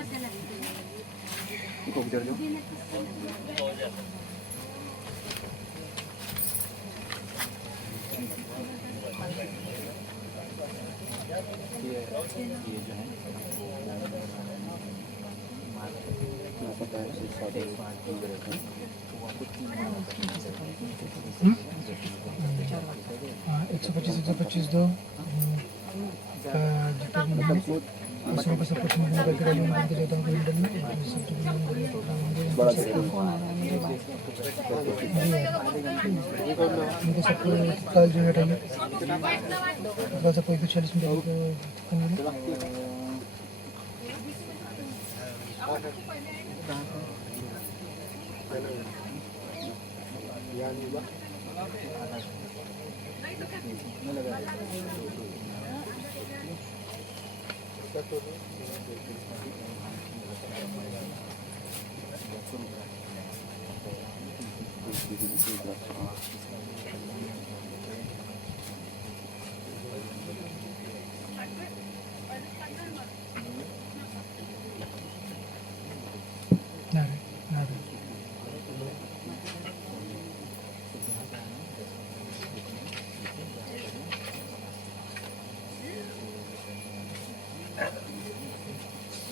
हाँ 125 125 दो उसमें भी सब कुछ मिलने करके डालूंगा उनके देता हूँ बिल्डर में उनको सबको तत्काल जो है हटाइए तत्काल सबको 140 में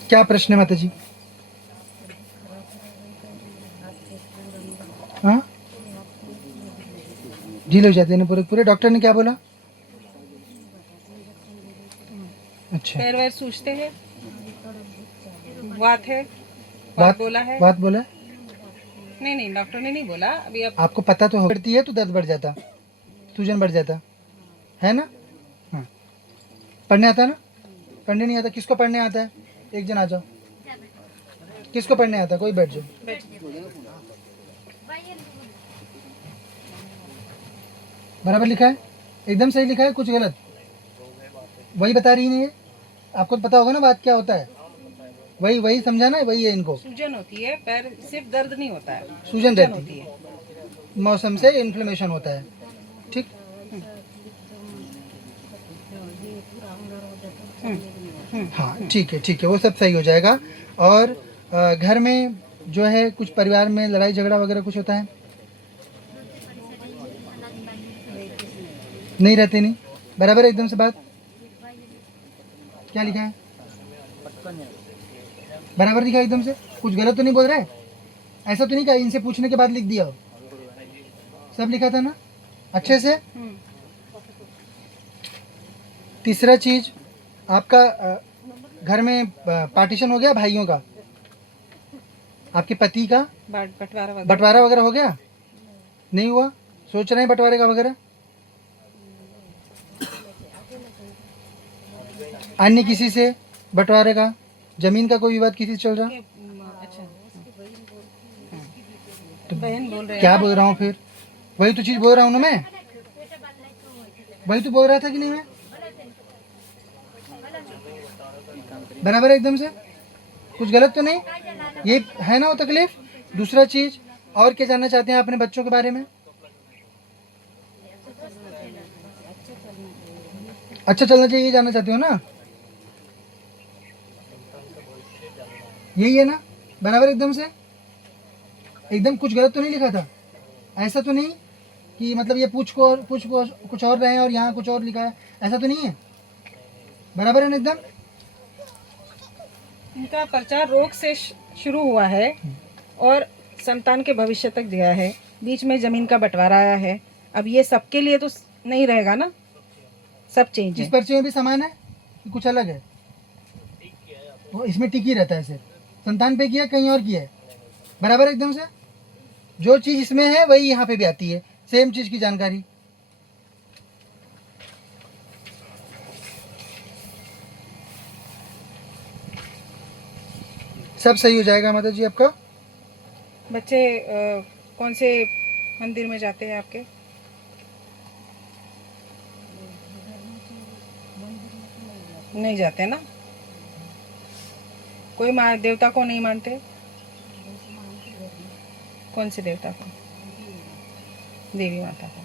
क्या प्रश्न है माता जी? हाँ ढीले हो जाते हैं पूरे पूरे। डॉक्टर ने क्या बोला? अच्छा पैर वैर सूजते हैं, बात है, बात बोला है? बात बोला? नहीं डॉक्टर ने नहीं बोला अभी। आपको पता तो बढ़ती है तो दर्द बढ़ जाता, सूजन बढ़ जाता है ना? हाँ पढ़ने आता ना? पढ़ने नहीं आता? किसको पढ़ने आता है? एक जन आ जाओ। किसको पढ़ने आता? कोई बैठ जाओ। बराबर लिखा है? एकदम सही लिखा है? कुछ गलत? वही बता रही नहीं है? आपको पता होगा ना बात क्या होता है? वही समझा ना? वही है इनको। सूजन होती है, पैर सिर्फ दर्द नहीं होता है, सूजन रहती है, मौसम से इन्फ्लेमेशन होता है। ठीक। हाँ ठीक है वो सब सही हो जाएगा। और घर में जो है कुछ परिवार में लड़ाई झगड़ा वगैरह कुछ होता है? नहीं रहते नहीं? बराबर एकदम से बात क्या लिखा है? बराबर लिखा है एकदम से? कुछ गलत तो नहीं बोल रहे? ऐसा तो नहीं कहा इनसे पूछने के बाद लिख दिया हो? सब लिखा था ना अच्छे से? तीसरा चीज आपका घर में पार्टीशन हो गया भाइयों का? आपके पति का बंटवारा वगैरह हो गया? नहीं हुआ? सोच रहे हैं बंटवारे का वगैरह? अन्य किसी से बंटवारे का, जमीन का कोई विवाद किसी से चल रहा? अच्छा तो बहन बोल रहे क्या बोल रहा हूँ फिर? वही तो चीज बोल रहा हूँ ना मैं, वही तो बोल रहा था कि नहीं मैं? बराबर एकदम से? कुछ गलत तो नहीं? ये है ना वो तकलीफ? दूसरा चीज और क्या जानना चाहते हैं अपने बच्चों के बारे में? अच्छा चलना चाहिए ये जानना चाहते हो ना? यही है ना? बराबर एकदम से? एकदम कुछ गलत तो नहीं लिखा था? ऐसा तो नहीं कि मतलब ये पूछ को कुछ और रहे हैं और यहाँ कुछ और लिखा है, ऐसा तो नहीं है? बराबर है ना एकदम? इनका प्रचार रोग से शुरू हुआ है और संतान के भविष्य तक गया है। बीच में जमीन का बंटवारा आया है। अब ये सबके लिए तो नहीं रहेगा ना, सब चेंज है। इस पर्चे में भी समान है कि कुछ अलग है? वो इसमें टिक ही रहता है सिर्फ, संतान पे किया कहीं और किया है। बराबर एकदम से? जो चीज इसमें है वही यहाँ पे भी आती है, सेम चीज की जानकारी। सब सही हो जाएगा माता जी आपका। बच्चे कौन से मंदिर में जाते हैं आपके? नहीं जाते ना? कोई देवता को नहीं मानते? कौन से देवता को? देवी माता को।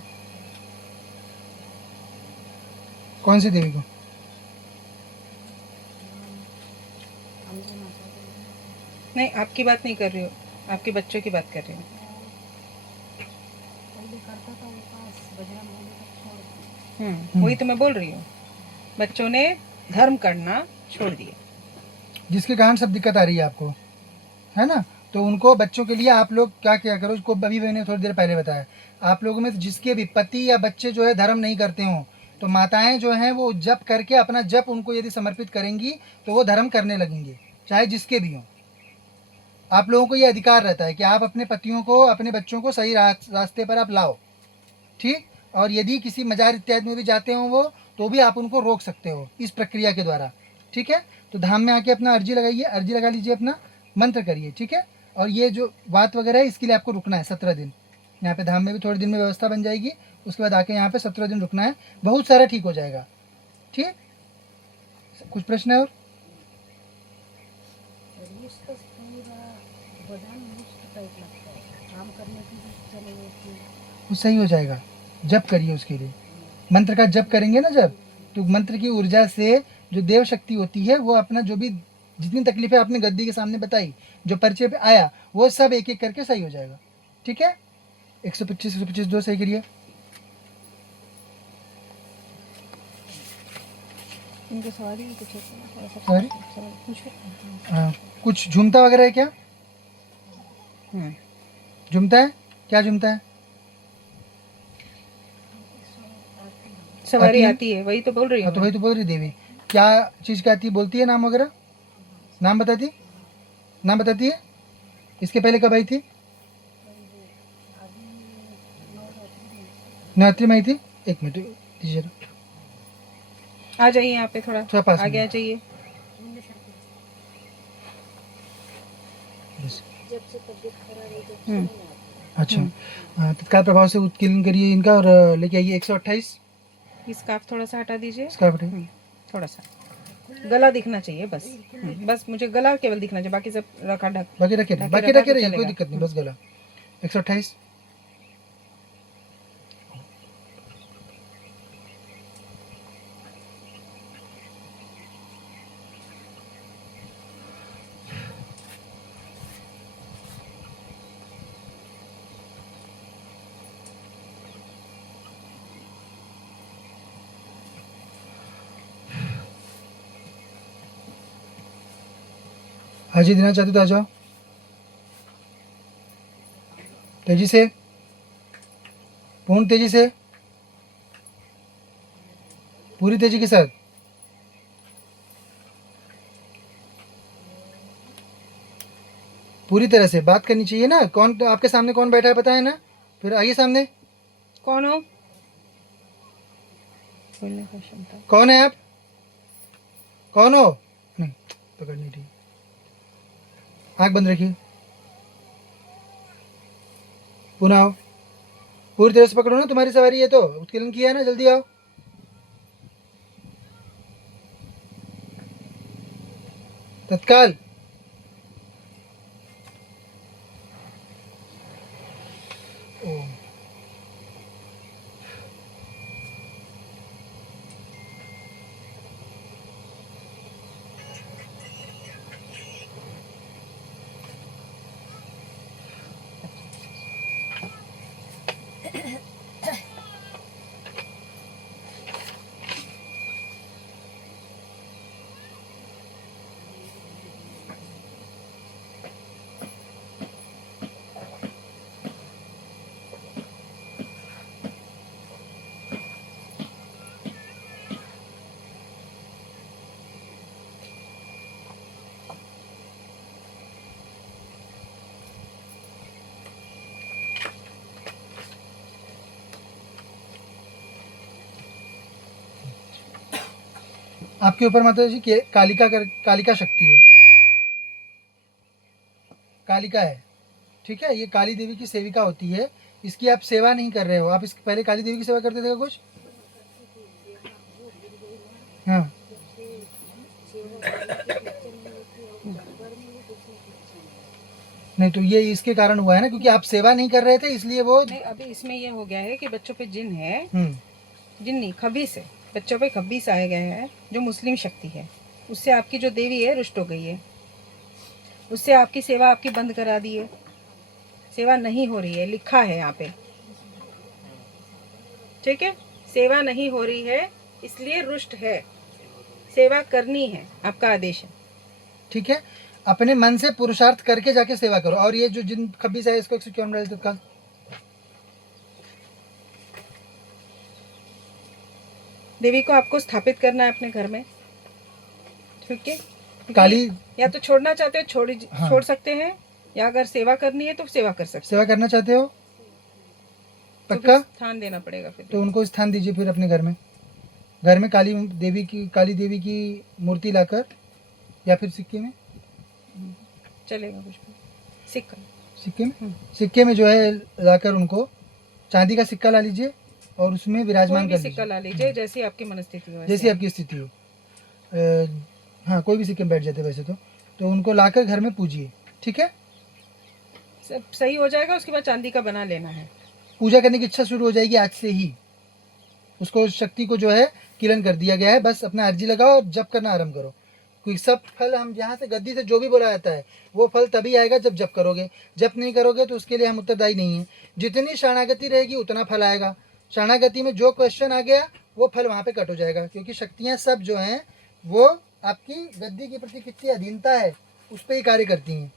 कौन सी देवी को? नहीं, आपकी बात नहीं कर रही हूँ, आपके बच्चों की बात कर रही हूँ। वही तो मैं बोल रही हूँ, बच्चों ने धर्म करना छोड़ दिया। जिसके कारण सब दिक्कत आ रही है आपको, है ना। तो उनको बच्चों के लिए आप लोग क्या क्या करो, उसको अभी मैंने थोड़ी देर पहले बताया, आप लोगों में से जिसके भी पति या बच्चे जो है धर्म नहीं करते हों, तो माताएं जो हैं वो जप करके अपना जप उनको यदि समर्पित करेंगी तो वो धर्म करने लगेंगे, चाहे जिसके भी हों। आप लोगों को ये अधिकार रहता है कि आप अपने पतियों को, अपने बच्चों को सही रास्ते पर आप लाओ, ठीक। और यदि किसी मजार इत्यादि में भी जाते हो वो, तो भी आप उनको रोक सकते हो इस प्रक्रिया के द्वारा, ठीक है। तो धाम में आके अपना अर्जी लगाइए, अर्जी लगा लीजिए, अपना मंत्र करिए, ठीक है। और ये जो बात वगैरह है इसके लिए आपको रुकना है 17 दिन। यहाँ पे धाम में भी थोड़े दिन में व्यवस्था बन जाएगी, उसके बाद आके यहाँ पे 17 दिन रुकना है, बहुत सारा ठीक हो जाएगा, ठीक। कुछ प्रश्न है और? वो सही हो जाएगा, जप करिए उसके लिए, मंत्र का जप करेंगे ना जब, तो मंत्र की ऊर्जा से जो देव शक्ति होती है वो अपना जो भी जितनी तकलीफें आपने गद्दी के सामने बताई, जो परिचय पे आया, वो सब एक एक करके सही हो जाएगा, ठीक है। 125 125 दो सही करिए। इनके सवारी भी कुछ है, थोड़ा सा सॉरी, सवाल पूछो। कुछ झूमता वगैरह है क्या? हम्म, झूमता है, क्या झूमता है? सवारी आती है? आती है, वही तो बोल रही हाँ हूँ तो मैं। वही तो बोल रही देवी, क्या चीज़ क्या आती है, बोलती है नाम वगैरह, नाम बताती, नाम बताती है। इसके पहले कब आई थी? नवरात्रि में आई थी। एक मिनट दीजिए जरा। आ जाइए यहाँ पे, थोड़ा थोड़ा पास आगे में। आ जाइए। बस। हम्म, अच्छा, तत्काल प्रभाव से उत्कीर्णन करिए इनका और लेके आइए 128। स्कार्फ थोड़ा सा हटा दीजिए। इसका हटाइए। थोड़ा सा गला दिखना चाहिए बस। बस मुझे गला केवल दिखना चाहिए, बाकी सब रखा ढक बाकी रखे रहिए, ढके बाकी रखा रखे तो रहिए, कोई चलेगा। दिक्कत नहीं, बस गला। 128। हाजी देना चाहते तो आ जाओ, तेजी से, पूर्ण तेजी से, पूरी तेजी के साथ। पूरी तरह से बात करनी चाहिए ना। कौन तो आपके सामने कौन बैठा है पता है ना? फिर आइए सामने। कौन हो? बोलने का क्षमता। कौन है आप? कौन हो? नहीं, पकड़नी ठीक। आँख बंद रखिए, पुनः आओ, पूरी तरह से पकड़ो ना, तुम्हारी सवारी है तो उत्कीर्णन किया है ना, जल्दी आओ। तत्काल। ओम। आपके ऊपर माता जी कालिका शक्ति है, कालिका है, ठीक है। ये काली देवी की सेविका होती है, इसकी आप सेवा नहीं कर रहे हो। आप इसके पहले काली देवी की सेवा करते थे क्या कुछ? हाँ, नहीं तो ये इसके कारण हुआ है ना, क्योंकि आप सेवा नहीं कर रहे थे इसलिए वो। नहीं, अभी इसमें ये हो गया है कि बच्चों पे जिन है, हम्म। जिन नहीं खबीस है, बच्चों पे खबीस आए गए हैं, जो मुस्लिम शक्ति है, उससे आपकी जो देवी है रुष्ट हो गई है। उससे आपकी सेवा आपकी बंद करा दी है, सेवा नहीं हो रही है, लिखा है यहाँ पे, ठीक है। सेवा नहीं हो रही है इसलिए रुष्ट है, सेवा करनी है, आपका आदेश है। ठीक है, अपने मन से पुरुषार्थ करके जाके सेवा करो। और ये जो जिन खब्बीस है इसको 151 डाल दो तत्काल। देवी को आपको स्थापित करना है अपने घर में, ठीक है। काली या तो छोड़ना चाहते हो हाँ। छोड़ सकते हैं, या अगर सेवा करनी है तो सेवा कर सकते सेवा करना चाहते हो हैं, तो पक्का, फिर स्थान देना पड़ेगा फिर। तो उनको स्थान दीजिए फिर अपने घर में। घर में काली देवी की मूर्ति लाकर, या फिर सिक्के में, चलेगा कुछ भी, सिक्का, सिक्के में जो है लाकर उनको चांदी का सिक्का ला लीजिए और उसमें कोई विराजमान भी कर सिक्का लीजिए, ला लीजिए जैसी आपकी मनस्थिति हो, जैसी आपकी स्थिति हो। हाँ, कोई भी सिक्के में बैठ जाते वैसे तो उनको लाकर घर में पूजिए, ठीक है। सब सही हो जाएगा। उसके बाद चांदी का बना लेना है। पूजा करने की इच्छा शुरू हो जाएगी आज से ही। उसको शक्ति को जो है किलन कर दिया गया है, बस अपना अर्जी लगाओ और जप करना आरंभ करो। कोई सब फल हम यहाँ से गद्दी से जो भी बोला जाता है वो फल तभी आएगा जब जप करोगे। जप नहीं करोगे तो उसके लिए हम उत्तरदायी नहीं है। जितनी शरणागति रहेगी उतना फल आएगा। शरणागति में जो क्वेश्चन आ गया वो फल वहाँ पे कट हो जाएगा, क्योंकि शक्तियाँ सब जो हैं वो आपकी गद्दी के प्रति कितनी अधीनता है उस पर ही कार्य करती हैं।